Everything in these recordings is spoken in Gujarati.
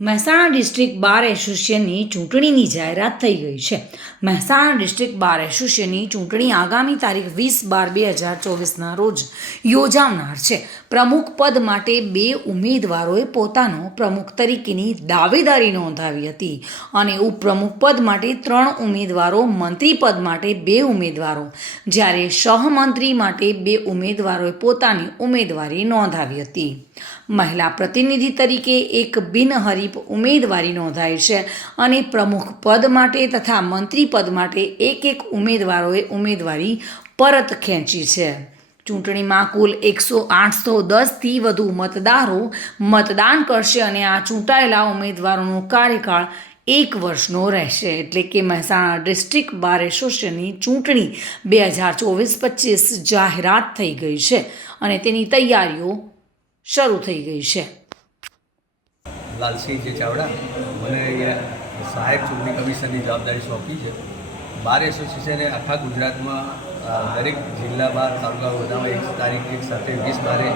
મહેસાણા ડિસ્ટ્રિક્ટ બાર એસોસિએશનની ચૂંટણીની જાહેરાત થઈ ગઈ છે. મહેસાણા ડિસ્ટ્રિક્ટ બાર એસોસિએશનની ચૂંટણી આગામી તારીખ વીસ બાર બે હજાર ચોવીસના રોજ યોજાનાર છે. પ્રમુખ પદ માટે બે ઉમેદવારોએ પોતાનો પ્રમુખ તરીકેની દાવેદારી નોંધાવી હતી અને ઉપપ્રમુખ પદ માટે ત્રણ ઉમેદવારો, મંત્રી પદ માટે બે ઉમેદવારો. જ્યારે સહમંત્રી માટે બે ઉમેદવારોએ પોતાની ઉમેદવારી નોંધાવી હતી. મહિલા પ્રતિનિધિ તરીકે એક બિનહરીફ ઉમેદવારી નોંધાઈ છે અને પ્રમુખ પદ માટે તથા મંત્રી પદ માટે એક એક ઉમેદવારોએ ઉમેદવારી પરત ખેંચી છે. ચૂંટણીમાં કુલ એકસો આઠસો દસથી વધુ મતદારો મતદાન કરશે અને આ ચૂંટાયેલા ઉમેદવારોનો કાર્યકાળ એક વર્ષનો રહેશે. એટલે કે મહેસાણા ડિસ્ટ્રિક્ટ બાર એસોસિએશનની ચૂંટણી બે હજાર ચોવીસ પચીસ જાહેરાત થઈ ગઈ છે અને તેની તૈયારીઓ શરૂ થઈ ગઈ છે. લાલસિંહજી ચાવડા. મને અહીંયા સહાયક ચૂંટણી કમિશનની જવાબદારી સોંપી છે. બાર એસોસિએશને આખા ગુજરાતમાં દરેક જિલ્લા બાર તાલુકા બધામાં એક તારીખ એક સાથે વીસ બારે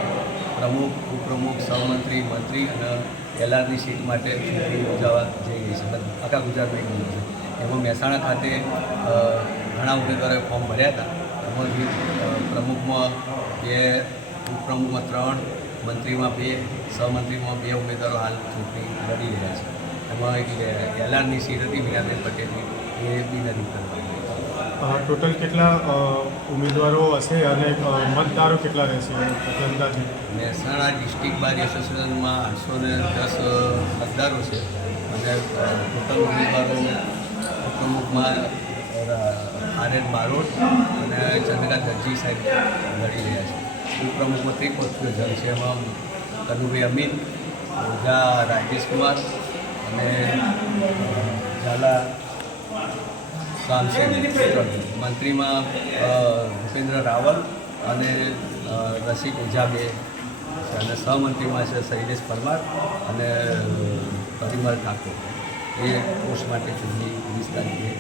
પ્રમુખ ઉપપ્રમુખ સહમંત્રી મંત્રી અને એલઆરની સીટ માટે ચૂંટણી યોજાવા જઈ રહી છે. આખા ગુજરાતમાં એક છે. એમાં મહેસાણા ખાતે ઘણા ઉમેદવારોએ ફોર્મ ભર્યા હતા. એમાંથી અ, પ્રમુખમાં બે ઉપપ્રમુખમાં ત્રણ મંત્રીમાં બે સહમંત્રીમાં બે ઉમેદવારો હાલ ચૂંટણી લડી રહ્યા છે. એમાં એક એલઆરની સીટ હતી મીરાબેન પટેલની. એ બી નથી કરવાની. ટોટલ કેટલા ઉમેદવારો હશે અને મતદારો કેટલા રહેશે? અંદાજે? મહેસાણા ડિસ્ટ્રિક્ટ બાર એસોસિએશનમાં આઠસો ને દસ મતદારો છે. અને ટોટલ ઉમેદવારો ઉપપ્રમુખમાં આર એન બારોટ અને ચંદ્રકાંત દરજી સાહેબ લડી રહ્યા છે. ઉપપ્રમુખમાં ત્રિપક્ષીય જંગ છે. એમાં કનુભાઈ અમિત ઓઝા રાજેશ કુમાર અને ઝાલા કામસેન મંત્રીમાં ભૂપેન્દ્ર રાવલ અને રસિક ઓઝા બે અને સહમંત્રીમાં છે શૈલેષ પરમાર અને પરિમલ ઠાકોર. એ પોસ્ટ માટે ચૂંટણી વિસ્તારની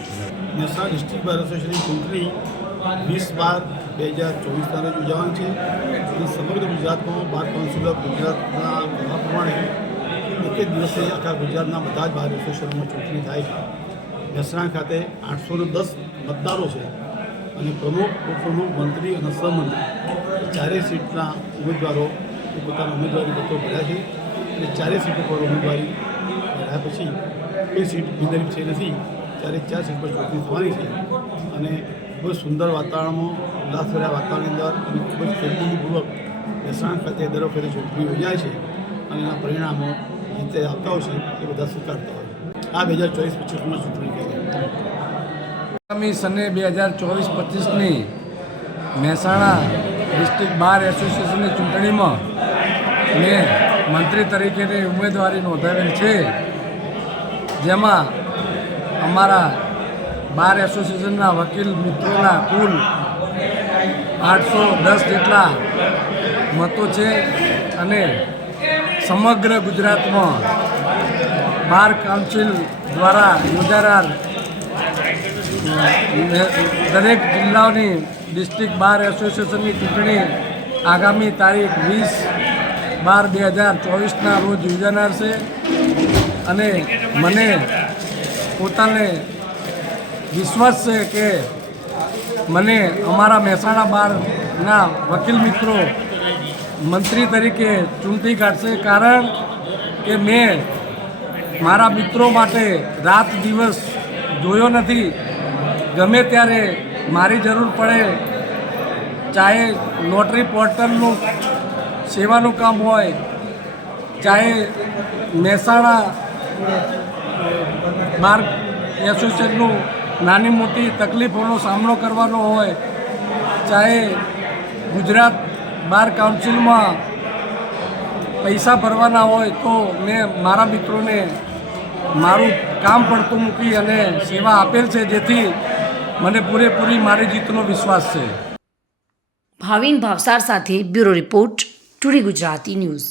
ચૂંટણી વીસ બાર બે હજાર ચોવીસના રોજ ઉજવવાનું છે. અને સમગ્ર ગુજરાતમાં બાર કાઉન્સિલર ગુજરાતના કહેવા પ્રમાણે એક જ દિવસે આખા ગુજરાતના બધા જ બાર એસોસિએશનમાં ચૂંટણી થાય છે. મહેસાણા ખાતે આઠસો દસ મતદારો છે અને પ્રમુખ, ઉપપ્રમુખ, મંત્રી અને સહમંત્રી ચારેય સીટના ઉમેદવારો પોતાના ઉમેદવારી પત્રો ભર્યા છે. અને ચારેય સીટ ઉપર ઉમેદવારી ભર્યા પછી કોઈ સીટ બિનહરીફ છે નથી. ત્યારે ચાર સીટ પર ચૂંટણી થવાની છે. અને ખૂબ જ સુંદર વાતાવરણમાં, ઉલ્લાસભર્યા વાતાવરણની અંદર અને ખૂબ જ ખેલદિલીપૂર્વક મહેસાણા ખાતે દર વખતે ચૂંટણી યોજાય છે અને એના પરિણામો જે તે આવતા હોય છે, એ બધા સ્વીકારતા હોય આ બે હજાર ચોવીસ પચીસમાં ચૂંટણી કહેવાય. આગામી સને બે હજાર ચોવીસ પચીસની મહેસાણા ડિસ્ટ્રિક્ટ બાર એસોસિએશનની ચૂંટણીમાં મેં મંત્રી તરીકેની ઉમેદવારી નોંધાવેલ છે. જેમાં અમારા બાર એસોસિએશનના વકીલ મિત્રોના કુલ આઠસો દસ જેટલા મતો છે અને સમગ્ર ગુજરાતમાં બાર કાઉન્સિલ દ્વારા યોજાનાર દરેક જિલ્લાઓની ડિસ્ટ્રિક્ટ બાર એસોસિએશનની ચૂંટણી આગામી તારીખ વીસ બાર બે હજાર ચોવીસના રોજ યોજાનાર છે. અને મને પોતાને વિશ્વાસ છે કે મને અમારા મહેસાણા બારના વકીલ મિત્રો મંત્રી તરીકે ચૂંટી કાઢશે કારણ કે મેં મારા મિત્રો માટે રાત દિવસ જોયો નથી. ગમે ત્યારે મારી જરૂર પડે, ચાહે લોટરી પોર્ટલનું સેવાનું કામ હોય, ચાહે મહેસાણા બાર એસોસિએશનનું નાની મોટી તકલીફોનો સામનો કરવાનો હોય, ચાહે ગુજરાત બાર કાઉન્સિલમાં પૈસા ભરવાના હોય તો મેં મારા મિત્રોને મારું કામ પડતું મૂકી અને સેવા આપેલ છે, જેથી મને પૂરેપૂરી મારી જીતનો વિશ્વાસ છે. ભાવિન ભાવસાર સાથે bureau report today Gujarati news.